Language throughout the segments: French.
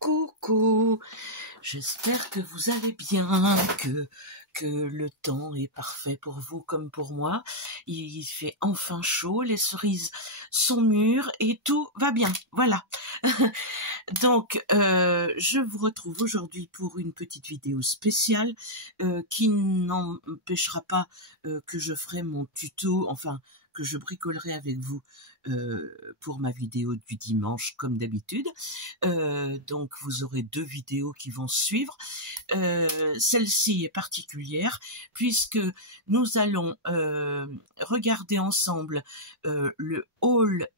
Coucou, j'espère que vous allez bien, que le temps est parfait pour vous comme pour moi. Il fait enfin chaud, les cerises sont mûres et tout va bien. Voilà. Donc, je vous retrouve aujourd'hui pour une petite vidéo spéciale qui n'empêchera pas que je ferai mon tuto, enfin que je bricolerai avec vous pour ma vidéo du dimanche comme d'habitude. Donc vous aurez deux vidéos qui vont suivre. Celle-ci est particulière puisque nous allons regarder ensemble le haul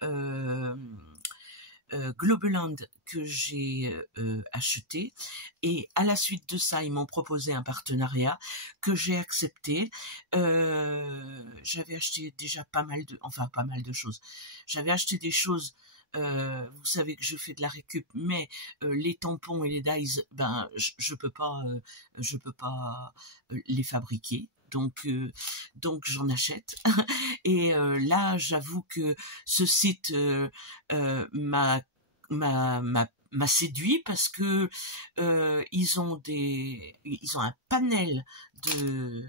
Globeland que j'ai acheté, et à la suite de ça ils m'ont proposé un partenariat que j'ai accepté. J'avais acheté déjà pas mal de choses. J'avais acheté des choses, vous savez que je fais de la récup, mais les tampons et les dyes, ben je peux pas les fabriquer. Donc j'en achète. Et là, j'avoue que ce site m'a séduit parce que ils ont un panel de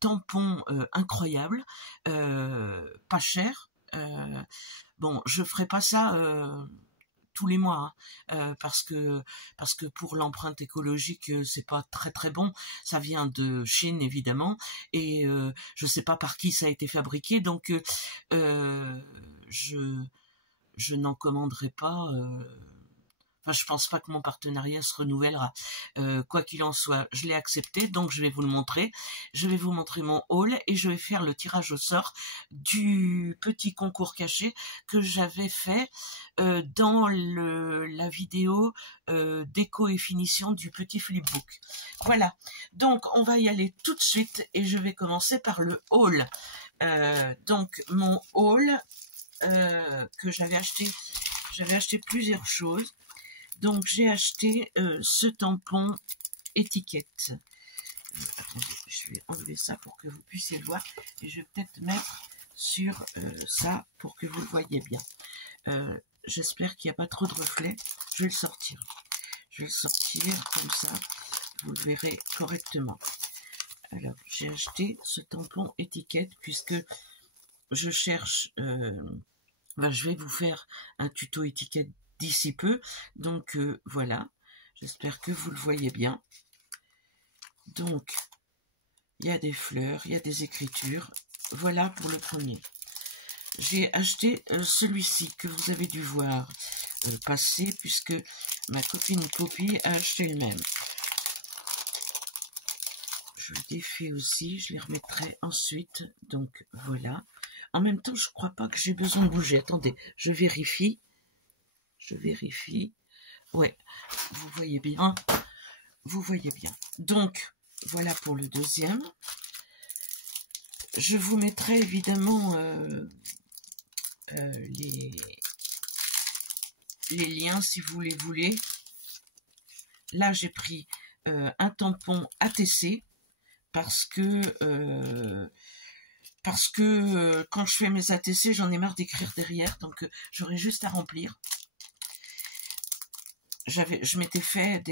tampons incroyables, pas cher. Bon, je ferai pas ça tous les mois, parce que pour l'empreinte écologique c'est pas très très bon. Ça vient de Chine évidemment, et je sais pas par qui ça a été fabriqué, donc je n'en commanderai pas. Enfin, je pense pas que mon partenariat se renouvellera. Quoi qu'il en soit, je l'ai accepté, donc je vais vous le montrer. Je vais vous montrer mon haul et je vais faire le tirage au sort du petit concours caché que j'avais fait dans la vidéo déco et finition du petit flipbook. Voilà, donc on va y aller tout de suite et je vais commencer par le haul. Donc mon haul que j'avais acheté plusieurs choses. Donc j'ai acheté ce tampon étiquette. Attendez, je vais enlever ça pour que vous puissiez le voir, et je vais peut-être mettre sur ça pour que vous le voyez bien. J'espère qu'il n'y a pas trop de reflets. Je vais le sortir. Comme ça, vous le verrez correctement. Alors j'ai acheté ce tampon étiquette puisque je cherche. Je vais vous faire un tuto étiquette d'ici peu, donc voilà, j'espère que vous le voyez bien. Donc il y a des fleurs, il y a des écritures. Voilà pour le premier. J'ai acheté celui-ci que vous avez dû voir passer, puisque ma copine Poppy a acheté le même. Je le défais aussi, je les remettrai ensuite. Donc voilà. En même temps, je crois pas que j'ai besoin de bouger. Attendez, je vérifie. Ouais, vous voyez bien. Donc, voilà pour le deuxième. Je vous mettrai évidemment les liens si vous les voulez. Là, j'ai pris un tampon ATC parce que quand je fais mes ATC, j'en ai marre d'écrire derrière, donc j'aurai juste à remplir. Je m'étais fait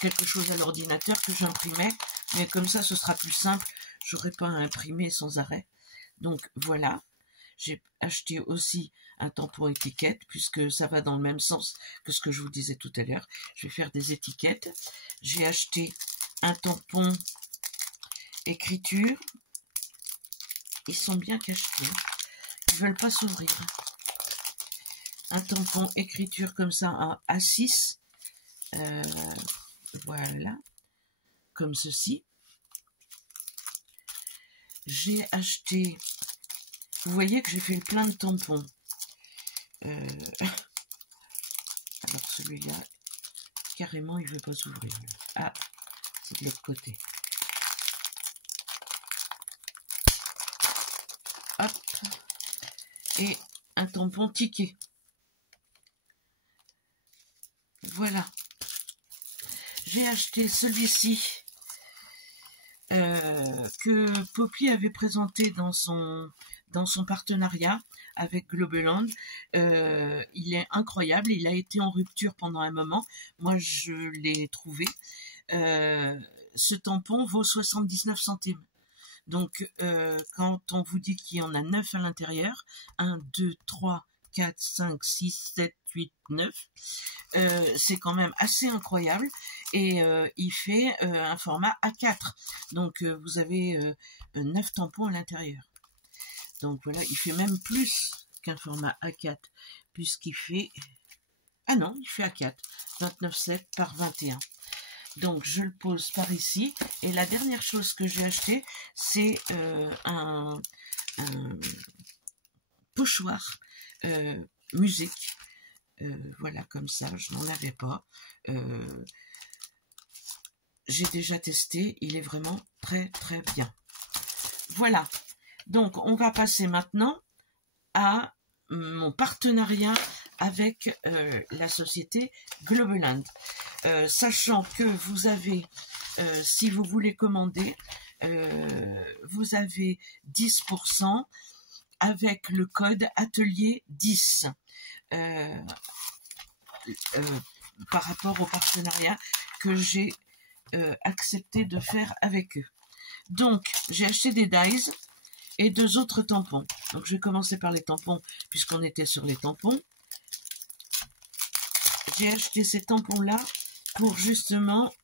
quelque chose à l'ordinateur que j'imprimais, mais comme ça ce sera plus simple, j'aurai pas à imprimer sans arrêt. Donc voilà, j'ai acheté aussi un tampon étiquette puisque ça va dans le même sens que ce que je vous disais tout à l'heure. Je vais faire des étiquettes. J'ai acheté un tampon écriture. Ils sont bien cachés, ils veulent pas s'ouvrir. Un tampon écriture comme ça, un A6, voilà, comme ceci. J'ai acheté, vous voyez que j'ai fait plein de tampons. Alors celui-là, carrément, il veut pas s'ouvrir. Ah, c'est de l'autre côté. Hop, et un tampon ticket. Voilà. J'ai acheté celui-ci que Poppy avait présenté dans dans son partenariat avec Globeland. Il est incroyable, il a été en rupture pendant un moment. Moi, je l'ai trouvé. Ce tampon vaut 79 centimes. Donc, quand on vous dit qu'il y en a 9 à l'intérieur, 1, 2, 3, 4, 5, 6, 7, 8, 9, c'est quand même assez incroyable. Et il fait un format A4. Donc, vous avez 9 tampons à l'intérieur. Donc, voilà, il fait même plus qu'un format A4, puisqu'il fait... Ah non, il fait A4, 29,7 par 21. Donc, je le pose par ici. Et la dernière chose que j'ai acheté, c'est un pochoir musique. Voilà, comme ça, je n'en avais pas. J'ai déjà testé, il est vraiment très très bien. Voilà, donc on va passer maintenant à mon partenariat avec la société Globeland. Sachant que vous avez, si vous voulez commander, vous avez 10% avec le code atelier 10 par rapport au partenariat que j'ai accepté de faire avec eux. Donc, j'ai acheté des dies et 2 autres tampons. Donc, je vais commencer par les tampons puisqu'on était sur les tampons. J'ai acheté ces tampons-là pour justement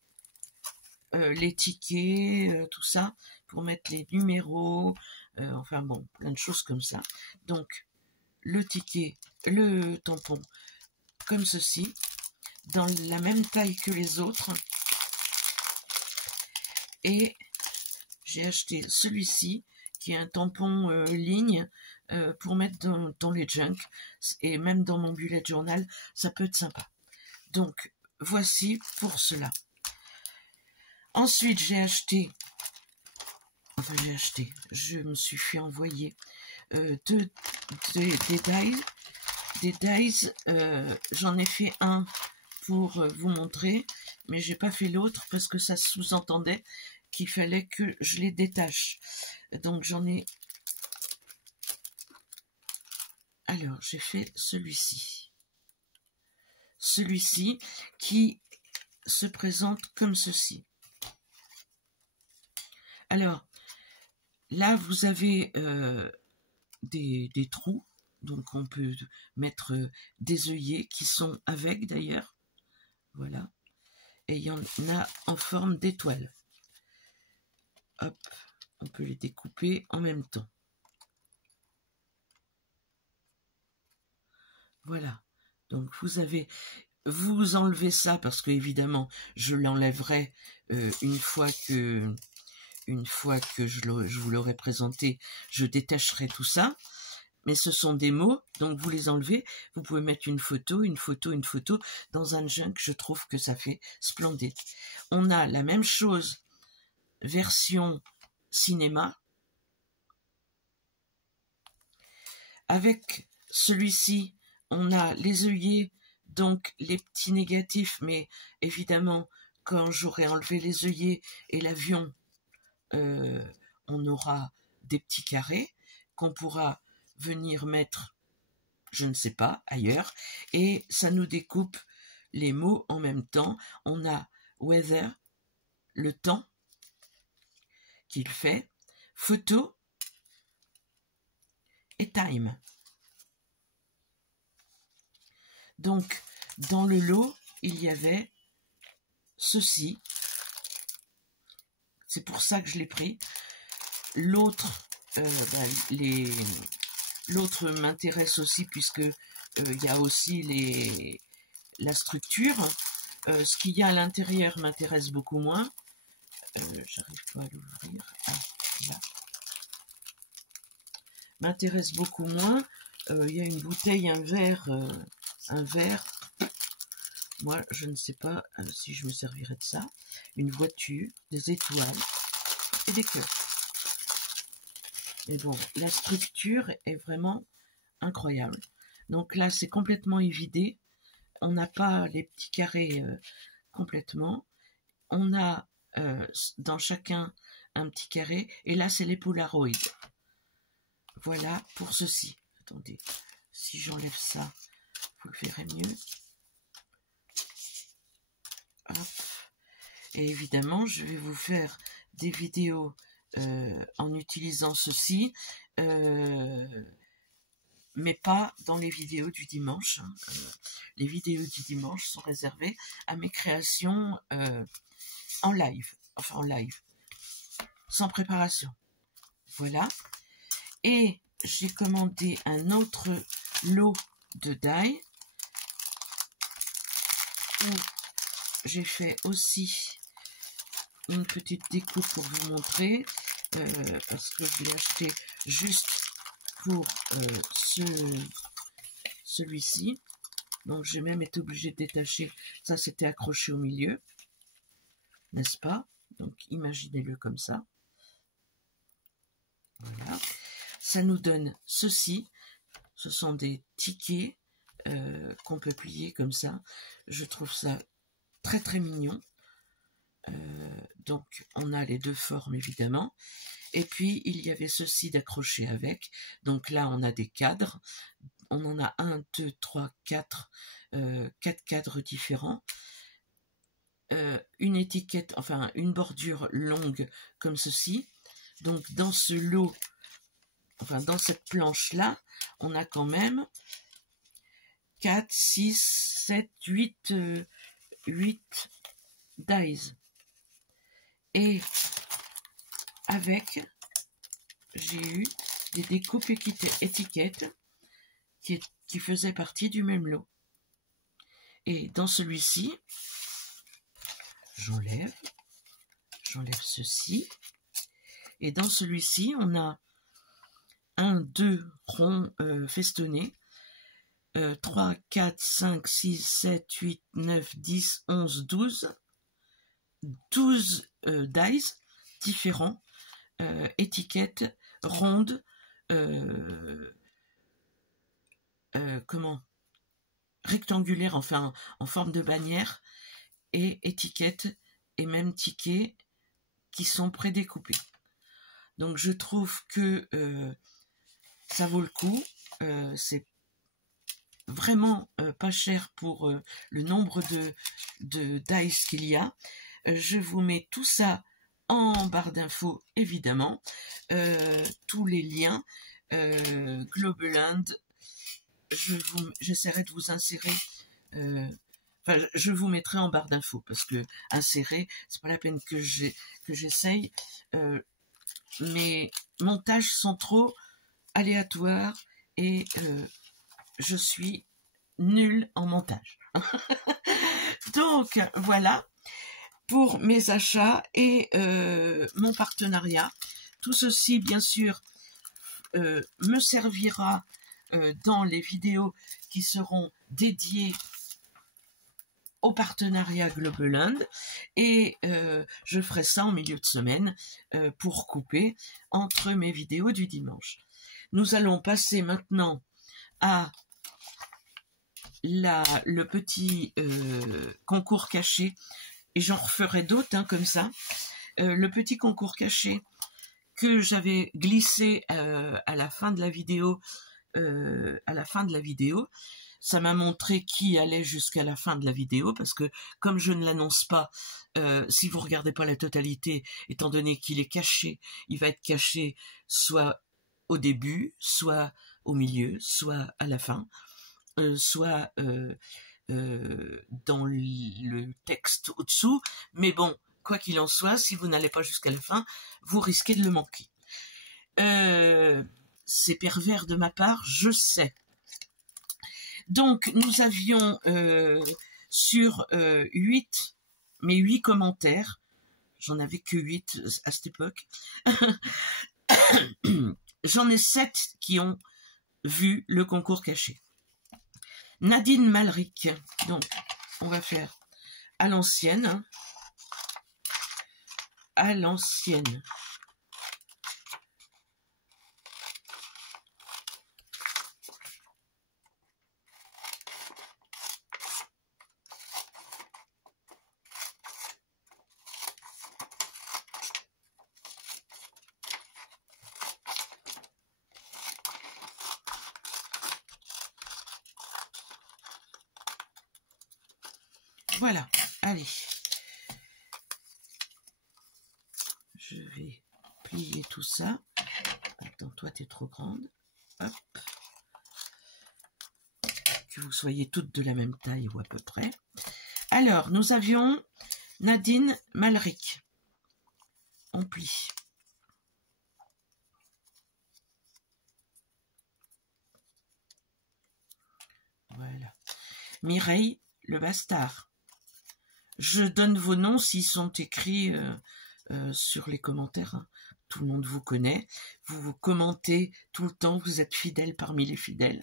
les tickets, tout ça, pour mettre les numéros, enfin bon, plein de choses comme ça. Donc, le ticket, le tampon, comme ceci, dans la même taille que les autres. Et j'ai acheté celui-ci, qui est un tampon ligne, pour mettre dans les junk, et même dans mon bullet journal, ça peut être sympa. Donc, voici pour cela. Ensuite, je me suis fait envoyer des dies. J'en ai fait un pour vous montrer, mais j'ai pas fait l'autre parce que ça sous-entendait qu'il fallait que je les détache. Donc j'en ai... Alors, j'ai fait celui-ci. Celui-ci qui se présente comme ceci. Alors, là, vous avez des trous, donc on peut mettre des œillets qui sont avec d'ailleurs. Voilà. Et il y en a en forme d'étoile. Hop, on peut les découper en même temps. Voilà. Donc vous enlevez ça parce que évidemment je l'enlèverai une fois que je vous l'aurai présenté, je détacherai tout ça. Mais ce sont des mots, donc vous les enlevez. Vous pouvez mettre une photo, une photo, une photo. Dans un junk, je trouve que ça fait splendide. On a la même chose, version cinéma. Avec celui-ci, on a les œillets, donc les petits négatifs, mais évidemment, quand j'aurai enlevé les œillets et l'avion, on aura des petits carrés qu'on pourra venir mettre, je ne sais pas, ailleurs, et ça nous découpe les mots en même temps. On a weather, le temps qu'il fait, photo et time. Donc, dans le lot, il y avait ceci. C'est pour ça que je l'ai pris. L'autre, l'autre m'intéresse aussi puisque il y a aussi la structure. Ce qu'il y a à l'intérieur m'intéresse beaucoup moins. J'arrive pas à l'ouvrir. Ah, là. M'intéresse beaucoup moins. Il y a une bouteille, un verre. Moi, je ne sais pas si je me servirai de ça. Une voiture, des étoiles et des cœurs. Mais bon, la structure est vraiment incroyable. Donc là, c'est complètement évidé. On n'a pas les petits carrés complètement. On a dans chacun un petit carré. Et là, c'est les Polaroids. Voilà pour ceci. Attendez, si j'enlève ça, vous le verrez mieux. Hop. Et évidemment, je vais vous faire des vidéos en utilisant ceci, mais pas dans les vidéos du dimanche. Les vidéos du dimanche sont réservées à mes créations en live, enfin en live, sans préparation. Voilà. Et j'ai commandé un autre lot de die où j'ai fait aussi une petite découpe pour vous montrer, parce que je l'ai acheté juste pour celui-ci. Donc j'ai même été obligée de détacher. Ça, c'était accroché au milieu, n'est-ce pas? Donc imaginez-le comme ça. Voilà. Ça nous donne ceci. Ce sont des tickets qu'on peut plier comme ça. Je trouve ça très très mignon. Donc on a les deux formes évidemment. Et puis il y avait ceci d'accrocher avec. Donc là on a des cadres. On en a 1, 2, 3, 4. 4 cadres différents. Une étiquette, enfin une bordure longue comme ceci. Donc dans ce lot, enfin dans cette planche là, on a quand même 4, 6, 7, 8 dies. Et avec, j'ai eu des découpes étiquettes qui faisaient partie du même lot. Et dans celui-ci, j'enlève ceci. Et dans celui-ci, on a 1, 2 ronds festonnés, 3, 4, 5, 6, 7, 8, 9, 10, 11, 12. 12 dies différents, étiquettes rondes, rectangulaires, enfin en forme de bannière, et étiquettes et même tickets qui sont prédécoupés. Donc je trouve que ça vaut le coup. C'est vraiment pas cher pour le nombre de dies qu'il y a. Je vous mets tout ça en barre d'infos, évidemment. Tous les liens. Globaland, j'essaierai de vous insérer. Enfin, je vous mettrai en barre d'infos parce que insérer, c'est pas la peine que j'essaye. Mes montages sont trop aléatoires et je suis nulle en montage. Donc voilà pour mes achats et mon partenariat. Tout ceci, bien sûr, me servira dans les vidéos qui seront dédiées au partenariat Globaland et je ferai ça en milieu de semaine pour couper entre mes vidéos du dimanche. Nous allons passer maintenant à le petit concours caché, et j'en referai d'autres comme ça. Le petit concours caché que j'avais glissé à la fin de la vidéo. Ça m'a montré qui allait jusqu'à la fin de la vidéo, parce que comme je ne l'annonce pas, si vous regardez pas la totalité, étant donné qu'il est caché, il va être caché soit au début, soit au milieu, soit à la fin, soit dans le texte au-dessous. Mais bon, quoi qu'il en soit, si vous n'allez pas jusqu'à la fin, vous risquez de le manquer. C'est pervers de ma part, je sais. Donc, nous avions sur 8 commentaires, j'en avais que 8 à cette époque, j'en ai 7 qui ont vu le concours caché. Nadine Malric, donc on va faire à l'ancienne. À l'ancienne. Voilà, allez. Je vais plier tout ça. Attends, toi, t'es trop grande. Hop. Que vous soyez toutes de la même taille ou à peu près. Alors, nous avions Nadine Malric. On plie. Voilà. Mireille Le Bastard. Je donne vos noms s'ils sont écrits sur les commentaires. Hein. Tout le monde vous connaît. Vous commentez tout le temps. Vous êtes fidèles parmi les fidèles.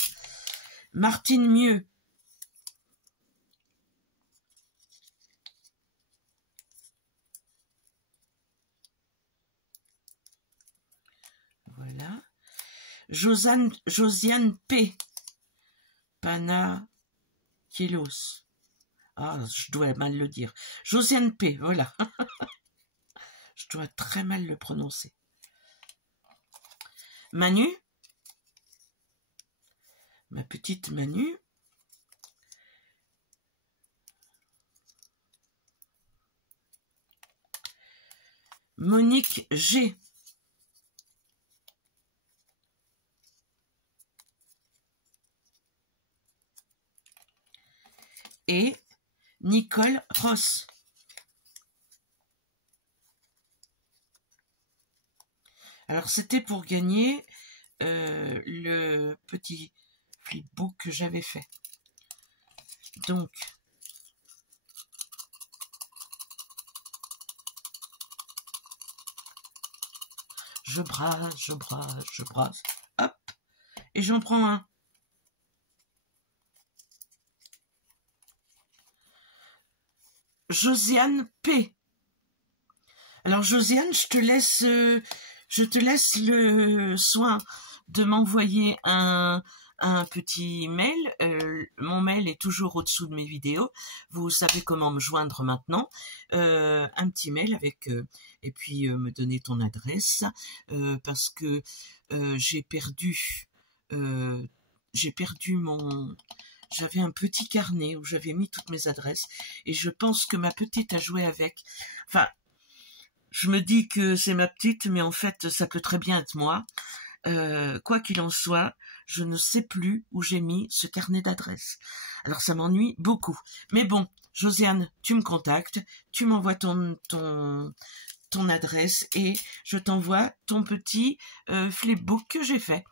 Martine Mieux. Voilà. Josiane P. Pana Kielos. Ah, je dois mal le dire. Josiane P. Voilà. Je dois très mal le prononcer. Manu. Ma petite Manu. Monique G. Et Nicole Ross. Alors, c'était pour gagner le petit flipbook que j'avais fait. Donc, je brasse, hop, et j'en prends un. Josiane P. Alors Josiane, je te laisse le soin de m'envoyer un petit mail. Mon mail est toujours au-dessous de mes vidéos. Vous savez comment me joindre maintenant. Un petit mail avec et puis me donner ton adresse parce que j'ai perdu mon... J'avais un petit carnet où j'avais mis toutes mes adresses et je pense que ma petite a joué avec. Enfin, je me dis que c'est ma petite, mais en fait, ça peut très bien être moi. Quoi qu'il en soit, je ne sais plus où j'ai mis ce carnet d'adresses. Alors, ça m'ennuie beaucoup. Mais bon, Josiane, tu me contactes, tu m'envoies ton adresse et je t'envoie ton petit flipbook que j'ai fait.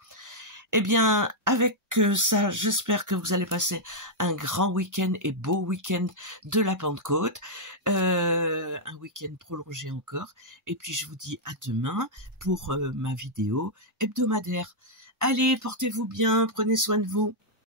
Eh bien, avec ça, j'espère que vous allez passer un grand week-end et beau week-end de la Pentecôte, un week-end prolongé encore, et puis je vous dis à demain pour ma vidéo hebdomadaire. Allez, portez-vous bien, prenez soin de vous.